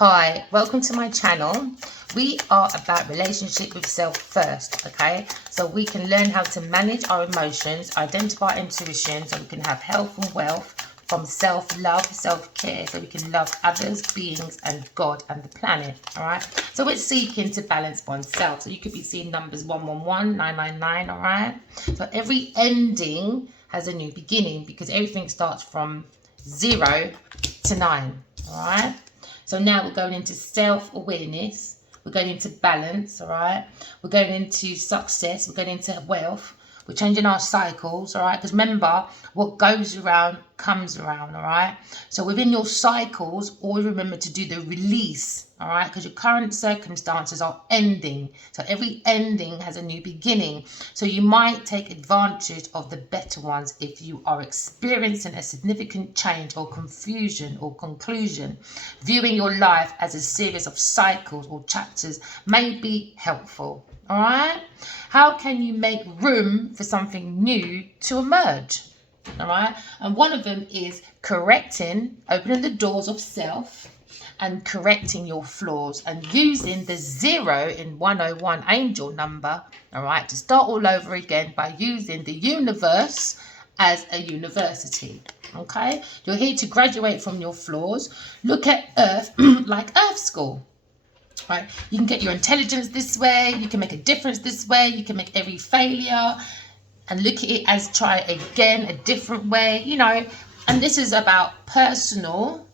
Hi, welcome to my channel. We are about relationship with self first, okay? So we can learn how to manage our emotions, identify intuition, so we can have health and wealth from self-love, self-care, so we can love others, beings, and God and the planet, all right? So we're seeking to balance oneself. So you could be seeing numbers 111, 999, all right? So every ending has a new beginning because everything starts from 0 to 9, all right? So now we're going into self-awareness. We're going into balance, all right? We're going into success. We're going into wealth. We're changing our cycles, all right? Because remember, what goes around comes around, all right? So within your cycles, always remember to do the release, all right? Because your current circumstances are ending. So every ending has a new beginning. So you might take advantage of the better ones if you are experiencing a significant change or confusion or conclusion. Viewing your life as a series of cycles or chapters may be helpful. All right. How can you make room for something new to emerge? All right. And one of them is opening the doors of self and correcting your flaws and using the 0 in 101 angel number. All right. To start all over again by using the universe as a university. Okay. You're here to graduate from your flaws. Look at Earth like Earth School. Right, you can get your intelligence this way, you can make a difference this way, you can make every failure and look at it as try again a different way, you know. And this is about personal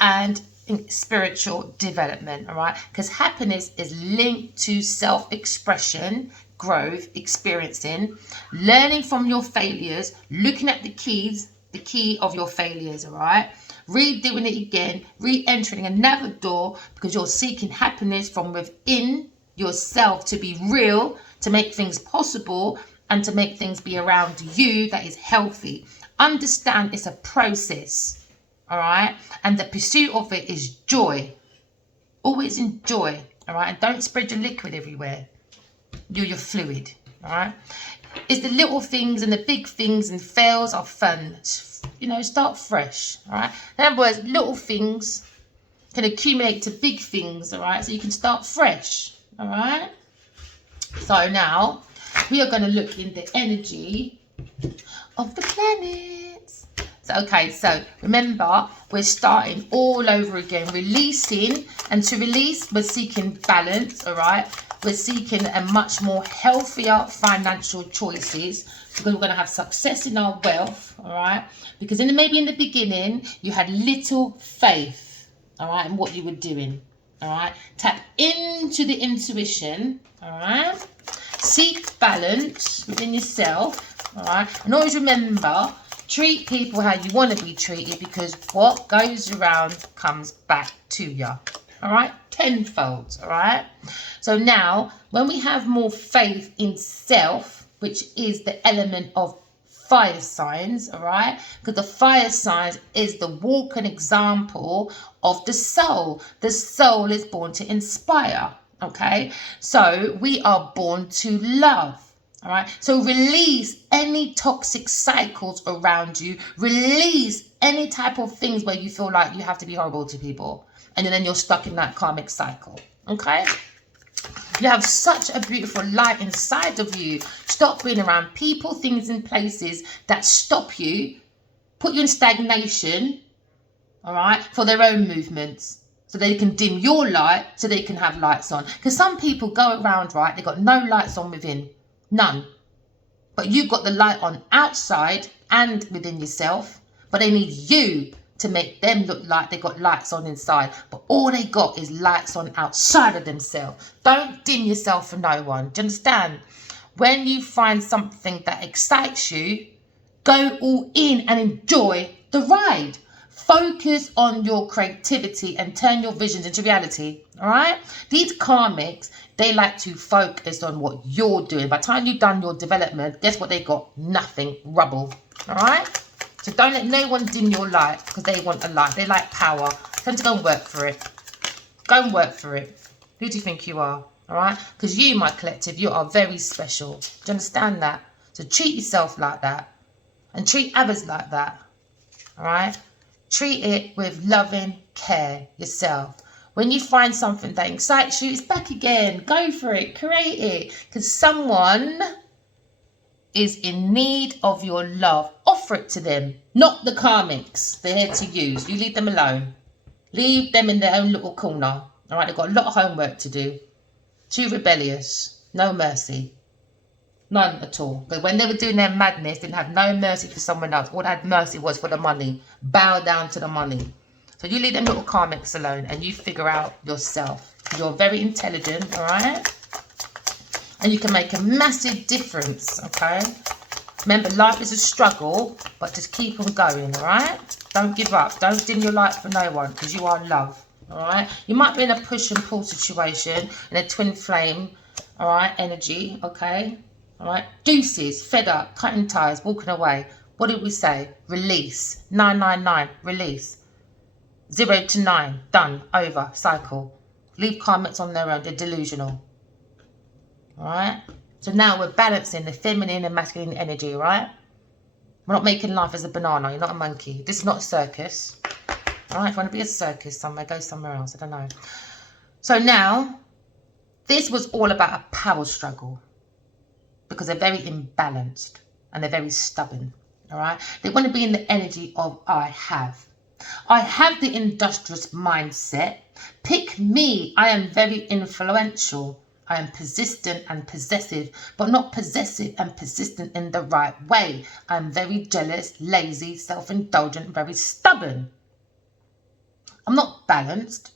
and spiritual development, all right? Because happiness is linked to self-expression, growth, experiencing, learning from your failures, looking at the key of your failures, all right? Redoing it again, re-entering another door because you're seeking happiness from within yourself to be real, to make things possible and to make things be around you that is healthy. Understand it's a process, all right? And the pursuit of it is joy. Always enjoy, all right? And don't spread your liquid everywhere. You're your fluid, all right? It's the little things and the big things and fails are fun. You know, start fresh, all right? In other words, little things can accumulate to big things, all right? So you can start fresh, all right? So now we are going to look in the energy of the planets. So, okay, so remember, we're starting all over again, releasing. And to release, we're seeking balance, all right? We're seeking a much more healthier financial choices because we're going to have success in our wealth, all right? Because maybe in the beginning, you had little faith, all right, in what you were doing, all right? Tap into the intuition, all right? Seek balance within yourself, all right? And always remember, treat people how you want to be treated because what goes around comes back to you, all right? Tenfold, all right? So now, when we have more faith in self, which is the element of fire signs, all right? Because the fire signs is the walking example of the soul. The soul is born to inspire, okay? So we are born to love. All right, so release any toxic cycles around you. Release any type of things where you feel like you have to be horrible to people. And then you're stuck in that karmic cycle. Okay? You have such a beautiful light inside of you. Stop being around people, things, and places that stop you, put you in stagnation, all right, for their own movements. So they can dim your light so they can have lights on. Because some people go around, right, they've got no lights on within. None. But you've got the light on outside and within yourself. But they need you to make them look like they got lights on inside. But all they got is lights on outside of themselves. Don't dim yourself for no one. Do you understand? When you find something that excites you, go all in and enjoy the ride. Focus on your creativity and turn your visions into reality, all right? These karmics, they like to focus on what you're doing. By the time you've done your development, guess what they got? Nothing. Rubble, all right? So don't let no one dim your light because they want a light. They like power. Tell them to go and work for it. Go and work for it. Who do you think you are, all right? Because you, my collective, you are very special. Do you understand that? So treat yourself like that and treat others like that, all right? Treat it with loving care yourself. When you find something that excites you, it's back again. Go for it. Create it. Because someone is in need of your love. Offer it to them. Not the karmics they're here to use. You leave them alone. Leave them in their own little corner. All right, they've got a lot of homework to do. Too rebellious. No mercy. None at all. But when they were doing their madness, didn't have no mercy for someone else. All they had mercy was for the money. Bow down to the money. So you leave them little karmics alone and you figure out yourself. You're very intelligent, all right? And you can make a massive difference, okay? Remember, life is a struggle, but just keep on going, all right? Don't give up. Don't dim your light for no one, because you are love, all right? You might be in a push and pull situation, in a twin flame, all right, energy, okay? All right, deuces, fed up, cutting ties, walking away. What did we say? Release. 999, release. 0 to 9, done, over, cycle. Leave karmics on their own, they're delusional. All right, so now we're balancing the feminine and masculine energy, all right? We're not making life as a banana, you're not a monkey. This is not a circus. All right, if you want to be a circus somewhere, go somewhere else, I don't know. So now, this was all about a power struggle. Because they're very imbalanced and they're very stubborn, all right? They want to be in the energy of I have. I have the industrious mindset. Pick me. I am very influential. I am persistent and possessive, but not possessive and persistent in the right way. I am very jealous, lazy, self-indulgent, very stubborn. I'm not balanced.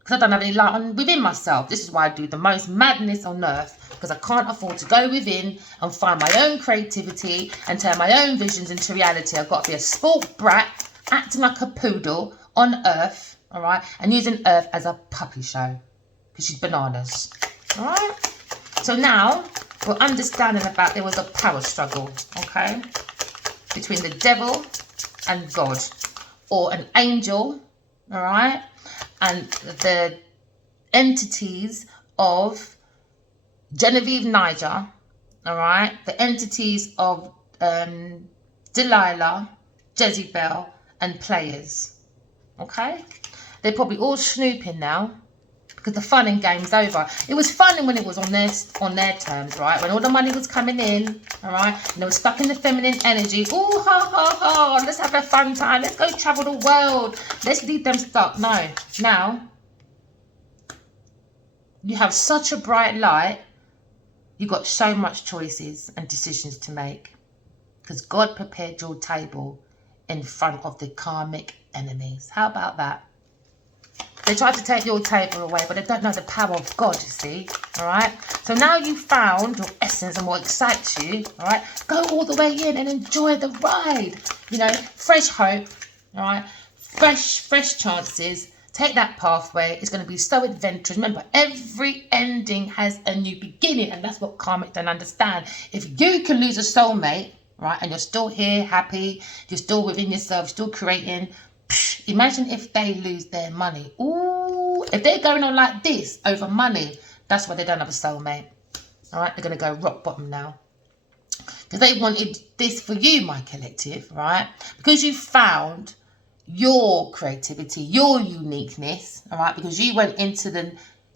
Because I don't have any light on within myself. This is why I do the most madness on earth. Because I can't afford to go within and find my own creativity and turn my own visions into reality. I've got to be a spoilt brat, acting like a poodle on earth, all right? And using earth as a puppy show. Because she's bananas, all right? So now we're understanding about there was a power struggle, okay? Between the devil and God. Or an angel, all right? And the entities of Genevieve Niger, all right? The entities of Delilah, Jezebel, and players, okay? They're probably all snooping now because the fun and game's over. It was fun when it was on their terms, right? When all the money was coming in, all right? And they were stuck in the feminine energy. Ooh, ha, ha, ha. Let's have a fun time. Let's go travel the world. Let's leave them stuck. No. Now, you have such a bright light. You've got so much choices and decisions to make. Because God prepared your table in front of the karmic enemies. How about that? They tried to take your table away, but they don't know the power of God, you see, all right? So now you've found your essence and what excites you, all right? Go all the way in and enjoy the ride. You know, fresh hope, all right? Fresh chances. Take that pathway. It's going to be so adventurous. Remember, every ending has a new beginning, and that's what karmic don't understand. If you can lose a soulmate, right, and you're still here, happy, you're still within yourself, still creating, imagine if they lose their money. Ooh, if they're going on like this over money, that's why they don't have a soulmate. All right, they're going to go rock bottom now. Because they wanted this for you, my collective, right? Because you found your creativity, your uniqueness, all right? Because you went into the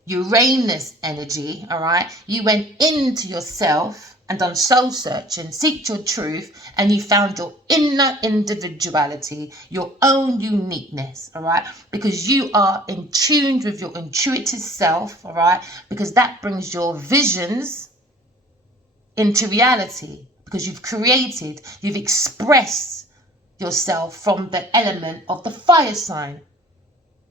Uranus energy, all right? You went into yourself and done soul searching, seeked your truth, and you found your inner individuality, your own uniqueness, all right? Because you are in tune with your intuitive self, all right? Because that brings your visions into reality. Because you've created, you've expressed yourself from the element of the fire sign,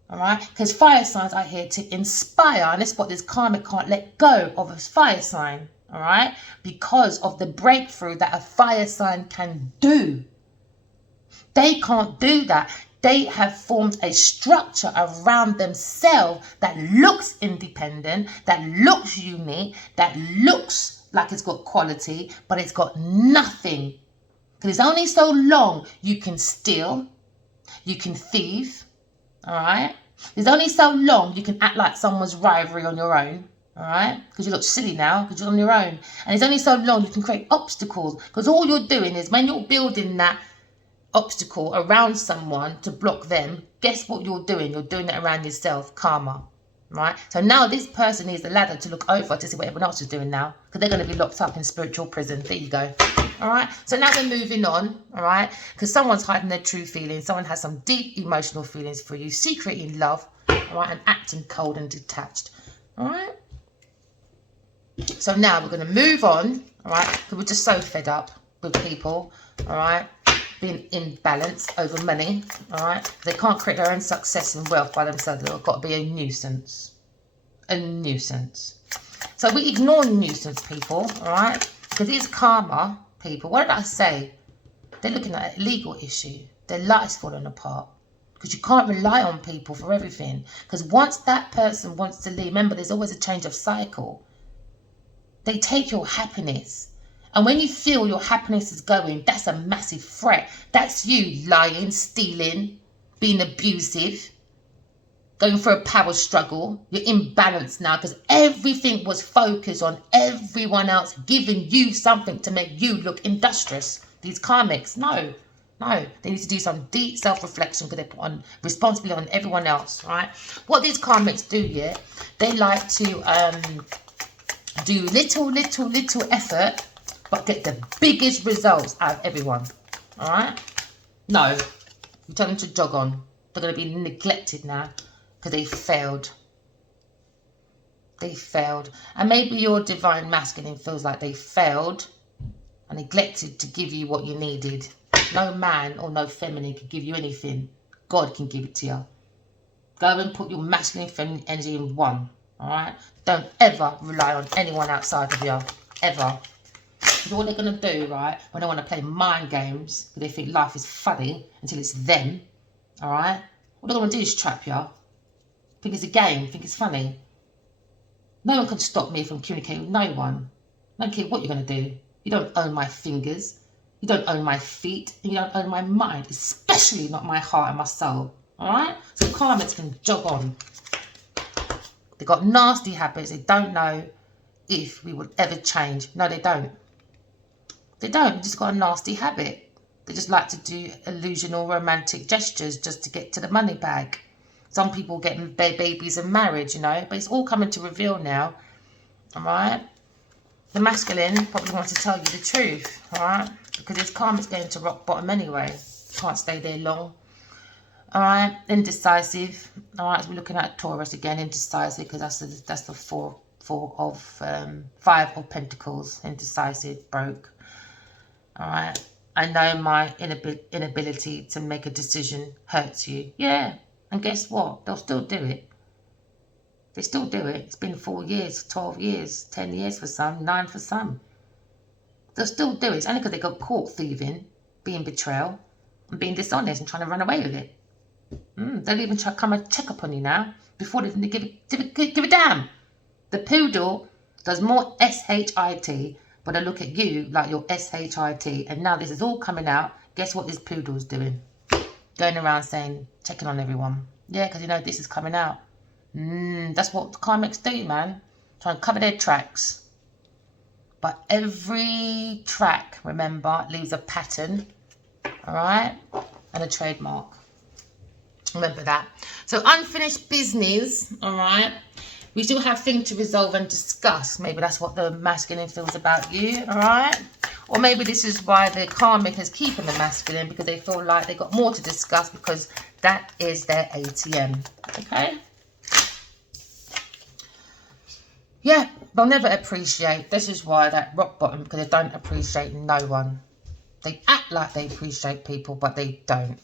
all right? Because fire signs are here to inspire, and that's what this karmic can't let go of a fire sign. All right, because of the breakthrough that a fire sign can do. They can't do that. They have formed a structure around themselves that looks independent, that looks unique, that looks like it's got quality, but it's got nothing. Because it's only so long you can steal, you can thieve, all right? There's only so long you can act like someone's rivalry on your own. All right, because you look silly now because you're on your own, and it's only so long you can create obstacles, because all you're doing is when you're building that obstacle around someone to block them, guess what you're doing? You're doing it around yourself, karma, right? So now this person needs the ladder to look over to see what everyone else is doing now, because they're going to be locked up in spiritual prison. There you go. All right, so now we're moving on, all right, because someone's hiding their true feelings. Someone has some deep emotional feelings for you, secreting love, all right, and acting cold and detached, all right. So now we're going to move on, all right, because we're just so fed up with people, all right, being imbalanced over money, all right. They can't create their own success and wealth by themselves. They've got to be a nuisance. A nuisance. So we ignore nuisance people, all right, because it's karma people. What did I say? They're looking at a legal issue. Their life's falling apart. Because you can't rely on people for everything. Because once that person wants to leave, remember, there's always a change of cycle. They take your happiness. And when you feel your happiness is going, that's a massive threat. That's you lying, stealing, being abusive, going for a power struggle. You're imbalanced now because everything was focused on everyone else giving you something to make you look industrious. These karmics, no. They need to do some deep self-reflection because they put on responsibility on everyone else, right? What these karmics do, yeah, they like to do little effort but get the biggest results out of everyone, all right? No, you tell them to jog on. They're going to be neglected now because they failed. They failed. And maybe your divine masculine feels like they failed and neglected to give you what you needed. No man or no feminine can give you anything. God can give it to you. Go and put your masculine feminine energy in one, all right? Don't ever rely on anyone outside of you, ever. Because all they're going to do, right, when they want to play mind games, because they think life is funny until it's them, all right? What they're going to do is trap you. Think it's a game, think it's funny. No one can stop me from communicating with no one. I don't care what you're going to do. You don't own my fingers. You don't own my feet. And you don't own my mind, especially not my heart and my soul, all right? So karmics can jog on. They've got nasty habits. They don't know if we would ever change. No, they don't. They don't. They just got a nasty habit. They just like to do illusional romantic gestures just to get to the money bag. Some people getting babies and marriage, you know. But it's all coming to reveal now. All right? The masculine probably wants to tell you the truth. All right? Because his karma's going to rock bottom anyway. Can't stay there long. All right? Indecisive. All right? So we're looking at Taurus again. Indecisive because that's the five of pentacles. Indecisive. Broke. All right? I know my inability to make a decision hurts you. Yeah. And guess what? They'll still do it. They still do it. It's been 4 years, 12 years, 10 years for some, 9 for some. They'll still do it. It's only because they got caught thieving, being betrayal, and being dishonest and trying to run away with it. They'll even try to come and check up on you now before they give a damn. The poodle does more SHIT, but they look at you like you're SHIT. And now this is all coming out. Guess what this poodle's doing? Going around saying, checking on everyone. Yeah, because you know this is coming out. That's what the karmics do, man. Try and cover their tracks. But every track, remember, leaves a pattern. All right? And a trademark. Remember that. So unfinished business, all right? We still have things to resolve and discuss. Maybe that's what the masculine feels about you, all right? Or maybe this is why the karmic is keeping the masculine, because they feel like they've got more to discuss because that is their ATM, okay? Yeah, they'll never appreciate. This is why that rock bottom, because they don't appreciate no one. They act like they appreciate people, but they don't.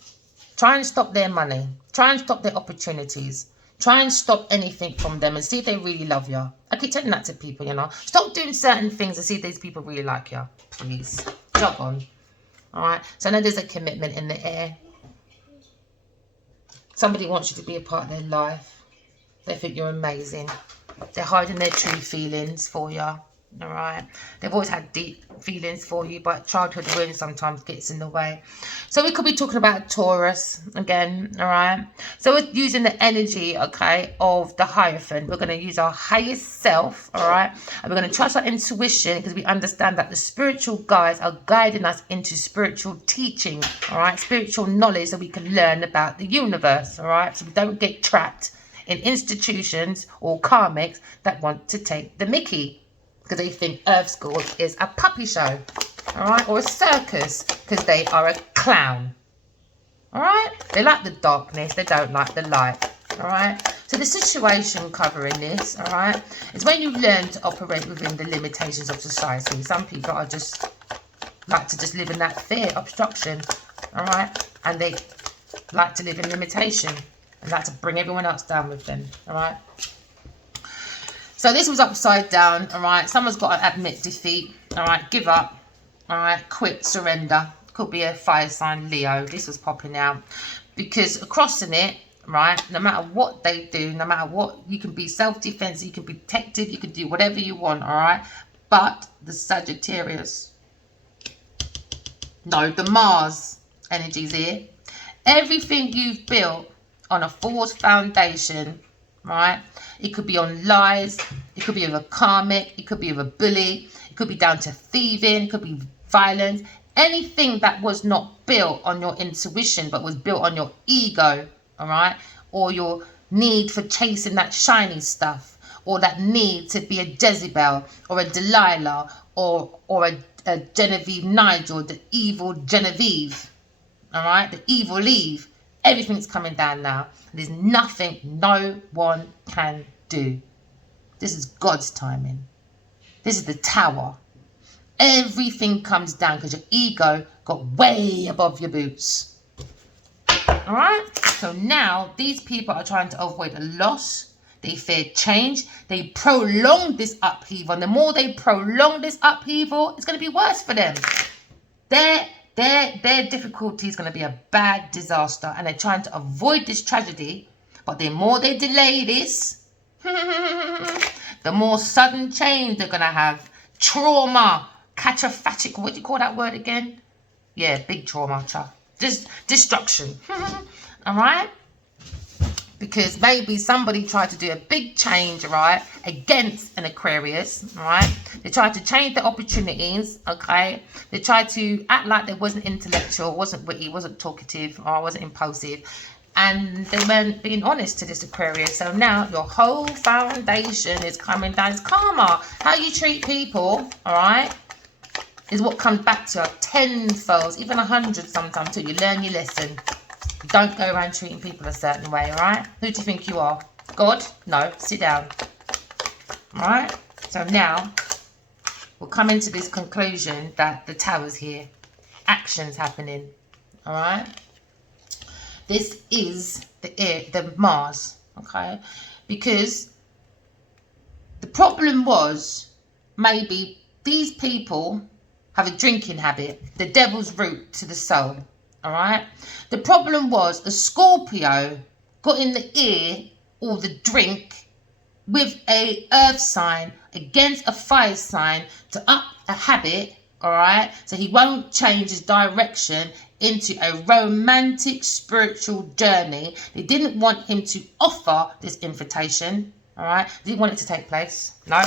Try and stop their money. Try and stop their opportunities. Try and stop anything from them and see if they really love you. I keep telling that to people, you know. Stop doing certain things and see if these people really like you. Please. Jog on. All right. So I know there's a commitment in the air. Somebody wants you to be a part of their life. They think you're amazing. They're hiding their true feelings for you. All right. They've always had deep feelings for you, but childhood wound sometimes gets in the way. So we could be talking about Taurus again, all right? So we're using the energy, okay, of the Hierophant. We're going to use our highest self, all right? And we're going to trust our intuition because we understand that the spiritual guides are guiding us into spiritual teaching, all right? Spiritual knowledge that we can learn about the universe, all right? So we don't get trapped in institutions or karmics that want to take the mickey because they think Earth School is a puppy show, all right, or a circus because they are a clown, all right? They like the darkness, they don't like the light, all right? So the situation covering this, all right, is when you learn to operate within the limitations of society. Some people are just like to just live in that fear, obstruction, all right, and they like to live in limitation and like to bring everyone else down with them, all right? So this was upside down, all right? Someone's got to admit defeat, all right? Give up, all right? Quit, surrender. Could be a fire sign Leo. This was popping out. Because crossing it, right, no matter what they do, no matter what, you can be self-defense, you can be protective, you can do whatever you want, all right? But the Sagittarius, no, the Mars energy's here. Everything you've built on a false foundation, right? It could be on lies, it could be with a karmic, it could be with a bully, it could be down to thieving, it could be violence. Anything that was not built on your intuition but was built on your ego, all right? Or your need for chasing that shiny stuff, or that need to be a Jezebel or a Delilah or a Genevieve Nigel, the evil Genevieve, all right? The evil Eve. Everything's coming down now. There's nothing no one can do. This is God's timing. This is the tower. Everything comes down because your ego got way above your boots. All right? So now these people are trying to avoid a loss. They fear change. They prolong this upheaval. And the more they prolong this upheaval, it's going to be worse for them. Their difficulty is going to be a bad disaster, and they're trying to avoid this tragedy. But the more they delay this, the more sudden change they're going to have. Trauma, cataphatic, what do you call that word again? Yeah, big trauma, just destruction. All right? Because maybe somebody tried to do a big change, right, against an Aquarius, right? They tried to change the opportunities, okay? They tried to act like they wasn't intellectual, wasn't witty, wasn't talkative, or wasn't impulsive. And they weren't being honest to this Aquarius. So now your whole foundation is coming down. It's karma. How you treat people, all right, is what comes back to you tenfold, even 100 sometimes, till you learn your lesson. Don't go around treating people a certain way, all right? Who do you think you are? God? No, sit down. All right? So now we'll come into this conclusion that the tower's here. Action's happening, all right? This is the Mars, okay? Because the problem was maybe these people have a drinking habit, the devil's root to the soul. All right. The problem was a Scorpio got in the ear or the drink with a earth sign against a fire sign to up a habit. All right. So he won't change his direction into a romantic spiritual journey. They didn't want him to offer this invitation. All right. They didn't want it to take place. No.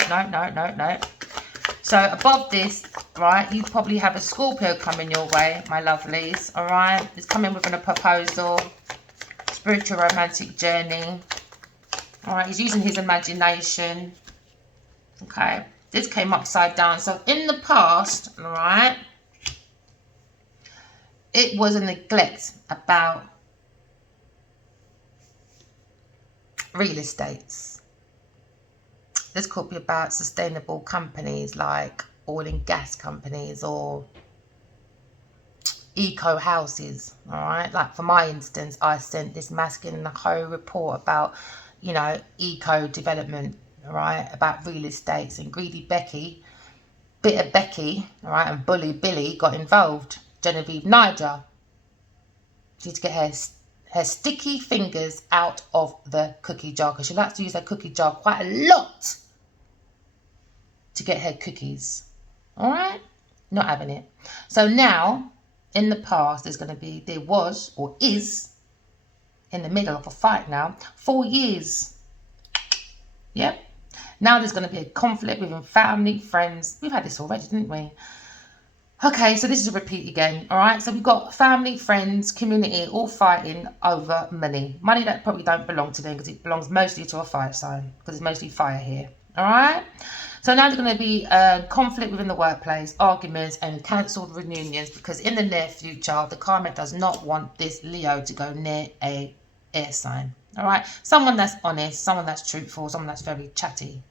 So above this, right, you probably have a Scorpio coming your way, my lovelies, all right? It's coming within a proposal, spiritual romantic journey, all right? He's using his imagination, okay? This came upside down. So in the past, all right, it was a neglect about real estates. This could be about sustainable companies like oil and gas companies or eco houses, all right? Like for my instance, I sent this masculine whole report about, you know, eco development, all right, about real estates, and greedy Becky, bitter Becky, all right, and bully Billy got involved. Genevieve Nigel, she had to get her sticky fingers out of the cookie jar because she likes to use her cookie jar quite a lot to get her cookies. All right? Not having it. So now, in the past, there was or is, in the middle of a fight now, 4 years. Yep. Now there's going to be a conflict within family, friends. We've had this already, didn't we? Okay, so this is a repeat again, all right? So we've got family, friends, community, all fighting over money. Money that probably don't belong to them because it belongs mostly to a fire sign because it's mostly fire here, all right? So now there's going to be conflict within the workplace, arguments and cancelled reunions because in the near future, the karmic does not want this Leo to go near a air sign, all right? Someone that's honest, someone that's truthful, someone that's very chatty.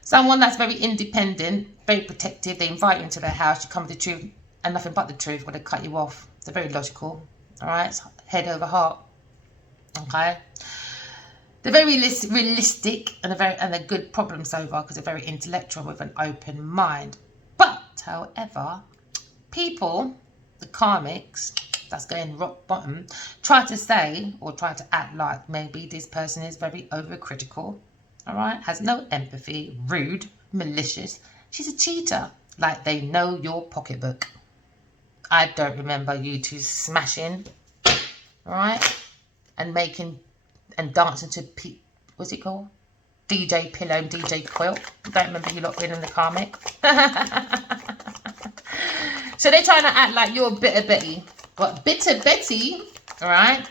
Someone that's very independent, very protective. They invite you into their house, you come with the truth and nothing but the truth, or they cut you off. They're very logical, all right? It's head over heart, okay? They're very realistic and a good problem solver because they're very intellectual with an open mind. But, however, people, the karmics, that's going rock bottom, try to say or try to act like maybe this person is very overcritical. All right, has no empathy, rude, malicious. She's a cheater. Like they know your pocketbook. I don't remember you two smashing, all right, and making and dancing to what's it called? DJ Pillow and DJ Quilt. I don't remember you lot being in the karmic. So they're trying to act like you're Bitter Betty, but Bitter Betty, all right,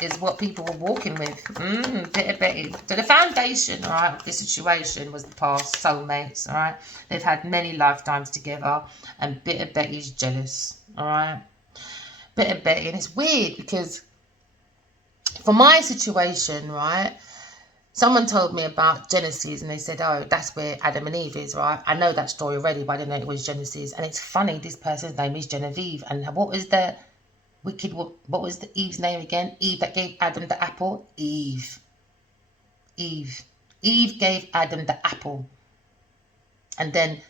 is what people were walking with. Bitter Betty. So the foundation, all right, of this situation was the past soulmates, all right. They've had many lifetimes together, and Bitter Betty's jealous, all right. Bitter Betty, and it's weird because for my situation, right, someone told me about Genesis, and they said, oh, that's where Adam and Eve is, right? I know that story already, but I didn't know it was Genesis. And it's funny, this person's name is Genevieve, and what was the what was the Eve's name again? Eve that gave Adam the apple? Eve gave Adam the apple. And then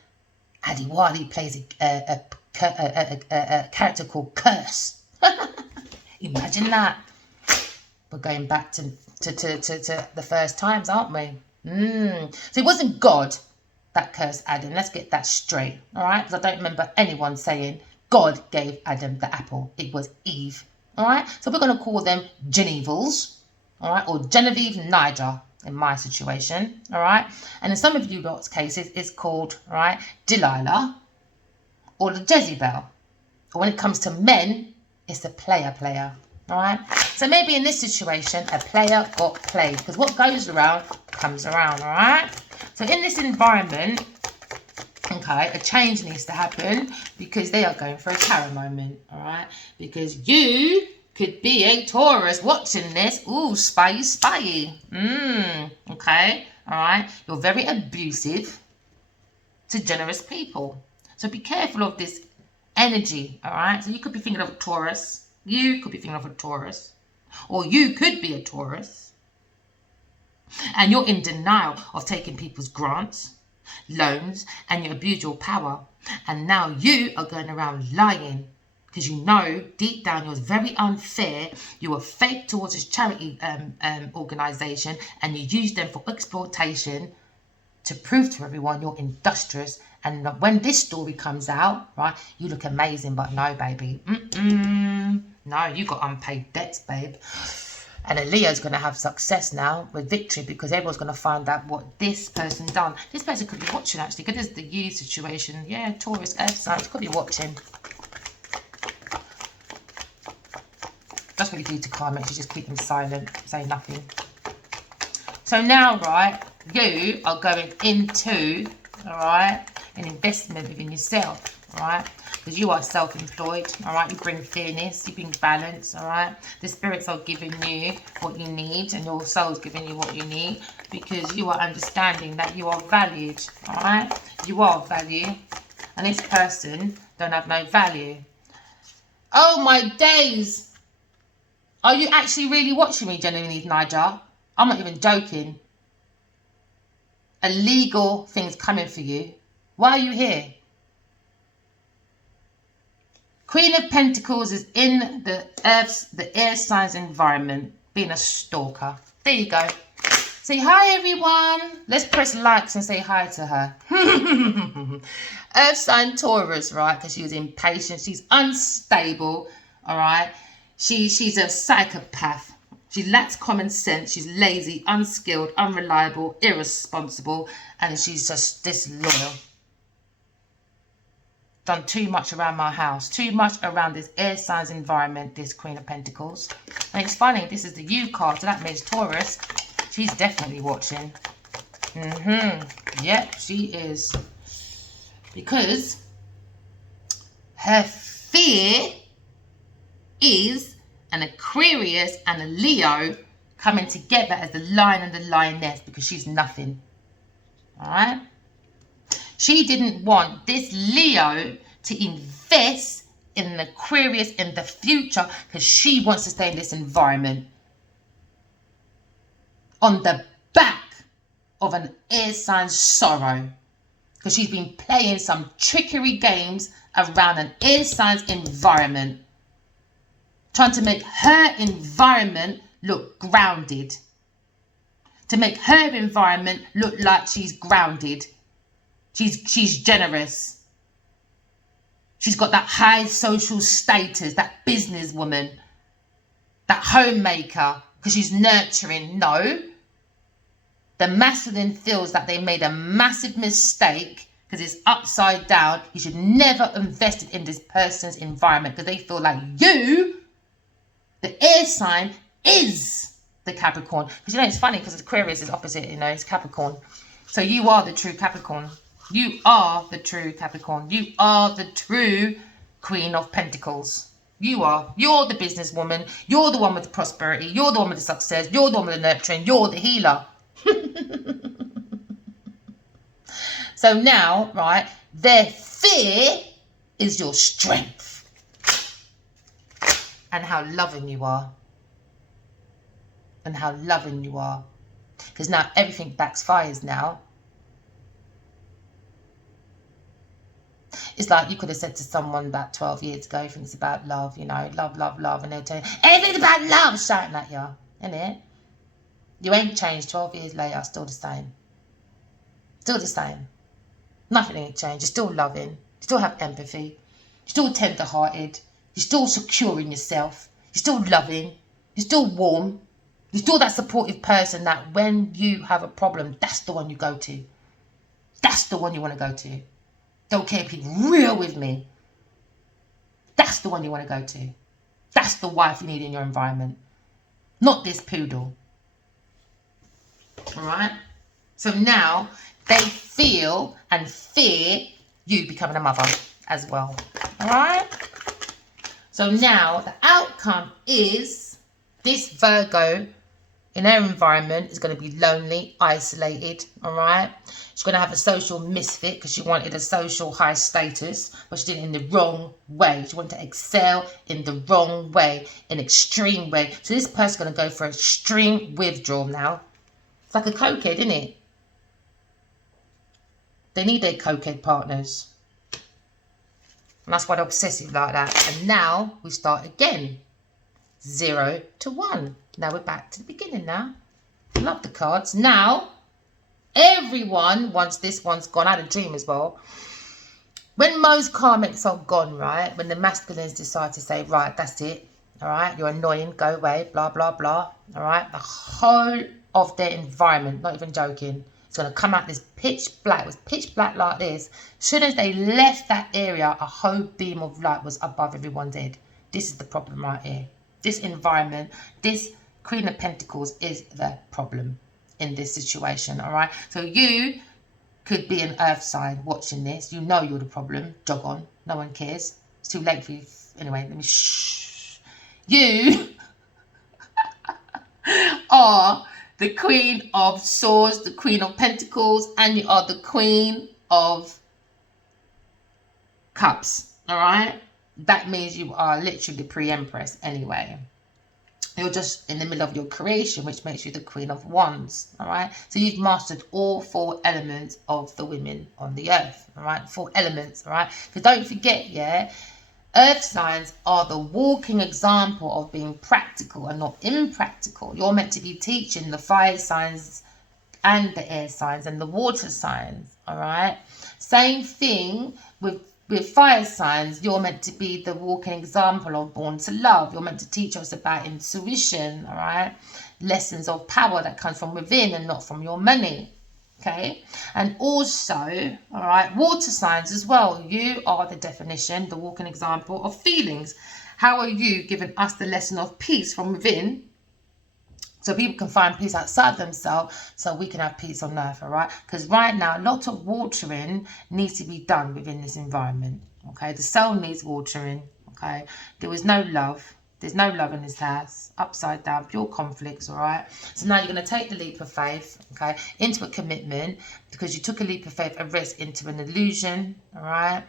Addy Wally plays a character called Curse. Imagine that. We're going back to the first times, aren't we? So it wasn't God that cursed Adam. Let's get that straight, all right? Because I don't remember anyone saying God gave Adam the apple. It was Eve, all right? So we're going to call them Genevals, all right? Or Genevieve Niger in my situation, all right? And in some of you lot's cases, it's called, all right, Delilah or the Jezebel. Or when it comes to men, it's the player. All right, so maybe in this situation, a player got played because what goes around comes around. All right, so in this environment, okay, a change needs to happen because they are going for a tarot moment. All right, because you could be a Taurus watching this. Ooh, spyy. Okay, all right, you're very abusive to generous people, so be careful of this energy. All right, so you could be thinking of a Taurus. You could be thinking of a Taurus, or you could be a Taurus, and you're in denial of taking people's grants, loans, and you abuse your power. And now you are going around lying because you know deep down you're very unfair. You were fake towards this charity organisation, and you used them for exploitation to prove to everyone you're industrious. And when this story comes out, right, you look amazing, but no, baby. No, you got unpaid debts, babe. And a Leo's going to have success now with victory because everyone's going to find out what this person done. This person could be watching, actually, because there's the you situation. Yeah, Taurus, Earth signs, could be watching. That's what you do to karmics. You just keep them silent, say nothing. So now, right, you are going into, all right, an investment within yourself, all right, because you are self-employed, all right, you bring fairness, you bring balance, all right, the spirits are giving you what you need and your soul's giving you what you need because you are understanding that you are valued, all right, you are valued, and this person don't have no value. Oh my days, are you actually really watching me, Genevieve Niger? I'm not even joking. Illegal things coming for you. Why are you here? Queen of Pentacles is in the air signs environment, being a stalker. There you go. Say hi, everyone. Let's press likes and say hi to her. Earth sign Taurus, right? Because she's impatient. She's unstable, all right? She's a psychopath. She lacks common sense. She's lazy, unskilled, unreliable, irresponsible, and she's just disloyal. Done too much around my house, too much around this air signs environment, this Queen of Pentacles. And it's funny, this is the U card, so that means Taurus. She's definitely watching. Yep, she is. Because her fear is an Aquarius and a Leo coming together as the lion and the lioness, because she's nothing. All right? She didn't want this Leo to invest in an Aquarius in the future because she wants to stay in this environment. On the back of an air sign's sorrow. Because she's been playing some trickery games around an air sign's environment. Trying to make her environment look grounded. To make her environment look like she's grounded. She's generous. She's got that high social status, that businesswoman, that homemaker, because she's nurturing. No. The masculine feels that they made a massive mistake because it's upside down. You should never have invested in this person's environment because they feel like you, the air sign, is the Capricorn. Because, it's funny because Aquarius is opposite, it's Capricorn. So you are the true Capricorn. You are the true Capricorn. You are the true Queen of Pentacles. You are. You're the businesswoman. You're the one with the prosperity. You're the one with the success. You're the one with the nurturing. You're the healer. So now, right, their fear is your strength. And how loving you are. And how loving you are. Because now everything backfires now. It's like you could have said to someone about 12 years ago, everything's about love, love, love, love. And they're telling you, everything's about love, shouting at you. Isn't it? You ain't changed 12 years later, still the same. Still the same. Nothing ain't changed. You're still loving. You still have empathy. You're still tender-hearted. You're still secure in yourself. You're still loving. You're still warm. You're still that supportive person that when you have a problem, that's the one you go to. That's the one you want to go to. Don't care if he's real with me. That's the one you want to go to. That's the wife you need in your environment. Not this poodle. Alright? So now they feel and fear you becoming a mother as well. Alright? So now the outcome is this Virgo in her environment is going to be lonely, isolated, all right? She's going to have a social misfit because she wanted a social high status, but she did it in the wrong way. She wanted to excel in the wrong way, an extreme way. So this person's going to go for extreme withdrawal now. It's like a cokehead, isn't it? They need their cokehead partners. And that's why they're obsessive like that. And now we start again. 0 to 1. Now we're back to the beginning now. Love the cards. Now, everyone, once this one's gone, I had a dream as well. When most karmics are gone, right, when the masculines decide to say, right, that's it, all right, you're annoying, go away, blah, blah, blah, all right, the whole of their environment, not even joking, it's going to come out this pitch black. It was pitch black like this. As soon as they left that area, a whole beam of light was above everyone's head. This is the problem right here. This environment, this Queen of Pentacles is the problem in this situation, all right? So you could be an earth sign watching this. You know you're the problem. Jog on. No one cares. It's too late for you. Anyway, let me shh. You are the Queen of Swords, the Queen of Pentacles, and you are the Queen of Cups, all right? That means you are literally the pre-empress anyway. You're just in the middle of your creation, which makes you the Queen of Wands, all right? So you've mastered all 4 elements of the women on the earth, all right? 4 elements, all right? Because don't forget, yeah, earth signs are the walking example of being practical and not impractical. You're meant to be teaching the fire signs and the air signs and the water signs. All right. Same thing with fire signs. You're meant to be the walking example of born to love. You're meant to teach us about intuition. All right. Lessons of power that comes from within and not from your money. Okay. And also, all right, water signs as well. You are the definition, the walking example of feelings. How are you giving us the lesson of peace from within, so people can find peace outside themselves, so we can have peace on earth, all right? Because right now, a lot of watering needs to be done within this environment, okay? The soul needs watering, okay? There was no love. There's no love in this house. Upside down, pure conflicts, all right? So now you're going to take the leap of faith, okay, into a commitment, because you took a leap of faith and risk into an illusion, all right?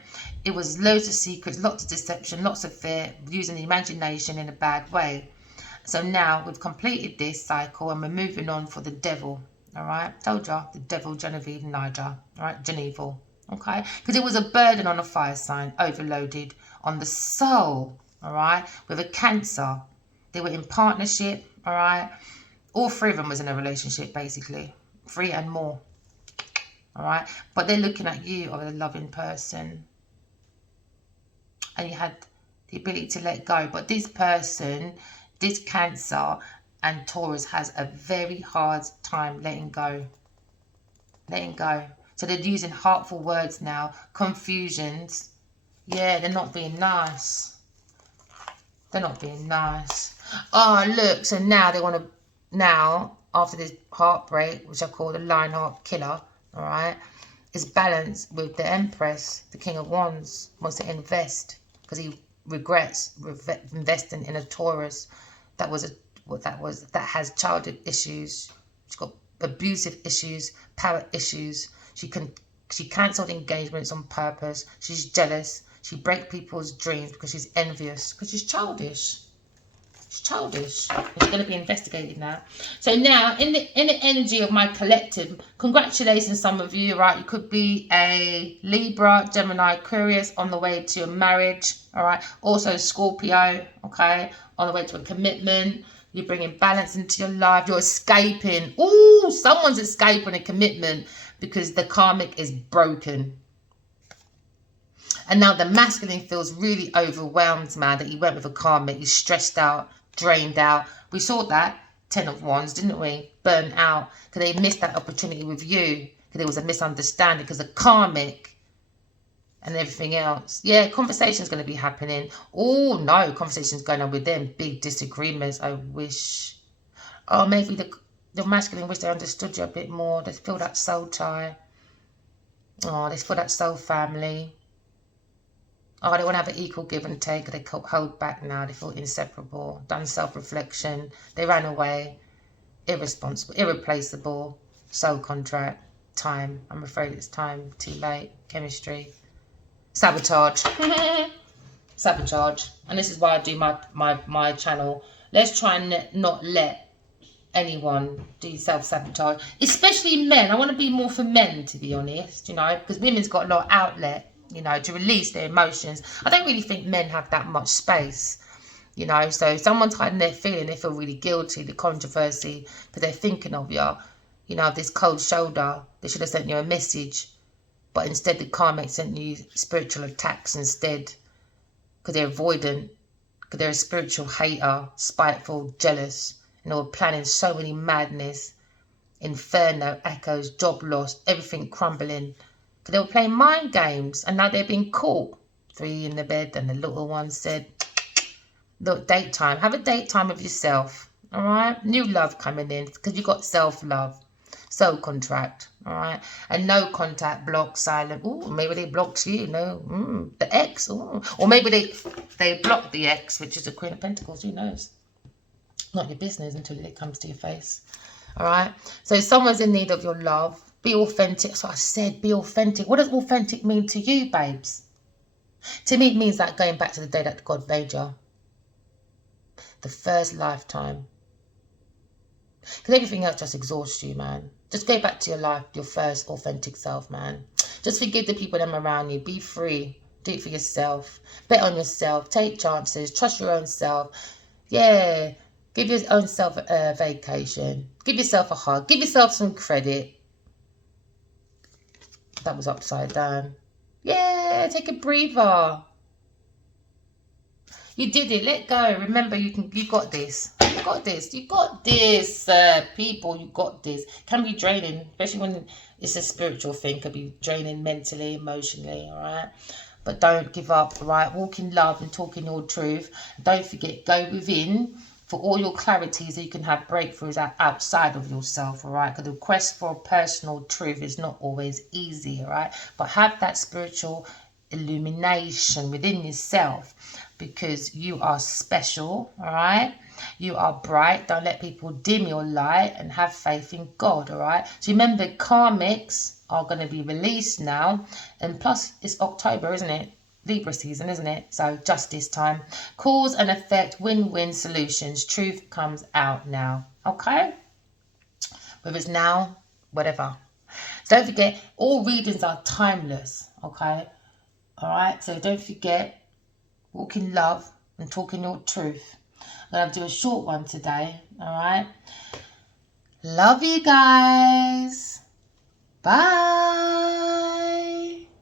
It was loads of secrets, lots of deception, lots of fear, using the imagination in a bad way. So now we've completed this cycle and we're moving on for the devil, all right? Told ya, the devil, Genevieve, Niger, all right? Geneval, okay? Because it was a burden on a fire sign, overloaded on the soul, all right? With a Cancer. They were in partnership, all right? All three of them was in a relationship, basically. 3 and more, all right? But they're looking at you as a loving person. And you had the ability to let go. But this person, this Cancer and Taurus, has a very hard time letting go. Letting go. So they're using hurtful words now. Confusions. Yeah, they're not being nice. They're not being nice. Oh, look. So now they want to, now, after this heartbreak, which I call the Lionheart Killer, all right, is balanced with the Empress, the King of Wands, wants to invest because he regrets investing in a Taurus that has childhood issues. She's got abusive issues, power issues. She cancelled engagements on purpose. She's jealous. She breaks people's dreams because she's envious, because she's childish. She's childish. She's going to be investigated now. So now, in the energy of my collective, congratulations, some of you, right? You could be a Libra, Gemini, Aquarius on the way to a marriage, all right? Also Scorpio, okay, on the way to a commitment. You're bringing balance into your life. You're escaping. Ooh, someone's escaping a commitment because the karmic is broken. And now the masculine feels really overwhelmed, man, that he went with a karmic. He's stressed out, drained out. We saw that, 10 of Wands, didn't we? Burnt out, because they missed that opportunity with you, because there was a misunderstanding, because of karmic and everything else. Yeah, conversation's going to be happening. Oh, no, conversation's going on with them. Big disagreements, I wish. Oh, maybe the masculine wish they understood you a bit more. They feel that soul tie. Oh, they feel that soul family. Oh, they want to have an equal give and take. They hold back now. They feel inseparable. Done self-reflection. They ran away. Irresponsible. Irreplaceable. Soul contract. Time. I'm afraid it's time. Too late. Chemistry. Sabotage. Sabotage. And this is why I do my channel. Let's try and not let anyone do self-sabotage. Especially men. I want to be more for men, to be honest. You know, because women's got a lot of outlet, you know, to release their emotions. I don't really think men have that much space, you know. So if someone's hiding their feeling, they feel really guilty, the controversy, because they're thinking of you, you know, this cold shoulder. They should have sent you a message, but instead the karmic sent you spiritual attacks instead, because they're avoidant, because they're a spiritual hater, spiteful, jealous, and they were planning so many madness, inferno, echoes, job loss, everything crumbling. They were playing mind games, and now they're being caught. 3 in the bed, and the little one said, look, date time. Have a date time with yourself, all right? New love coming in, because you got self-love. Soul contract, all right? And no contact, block, silent. Ooh, maybe they blocked you, no. The ex, ooh. Or maybe they blocked the ex, which is the Queen of Pentacles, who knows? Not your business until it comes to your face, all right? So someone's in need of your love. Be authentic. So I said, be authentic. What does authentic mean to you, babes? To me, it means that going back to the day that God made you. The first lifetime. Because everything else just exhausts you, man. Just go back to your life, your first authentic self, man. Just forgive the people that are around you. Be free. Do it for yourself. Bet on yourself. Take chances. Trust your own self. Yeah. Give your own self a vacation. Give yourself a hug. Give yourself some credit. That was upside down. Yeah, take a breather. You did it. Let go. Remember, you got this. You got this. You got this, people. You got this. Can be draining, especially when it's a spiritual thing. Can be draining mentally, emotionally. All right, but don't give up. All right, walk in love and talk in your truth. Don't forget, go within for all your clarity, so you can have breakthroughs outside of yourself. All right, because the quest for personal truth is not always easy. All right, but have that spiritual illumination within yourself, because you are special. All right, you are bright. Don't let people dim your light, and have faith in God. All right, so remember, karmics are going to be released now, and plus it's October, isn't it? Libra season, isn't it? So justice time. Cause and effect, win-win solutions. Truth comes out now. Okay, whether it's now, whatever. So don't forget, all readings are timeless. Okay, all right, so don't forget, walk in love and talk in your truth. I'm going to do a short one today. All right, love you guys. Bye.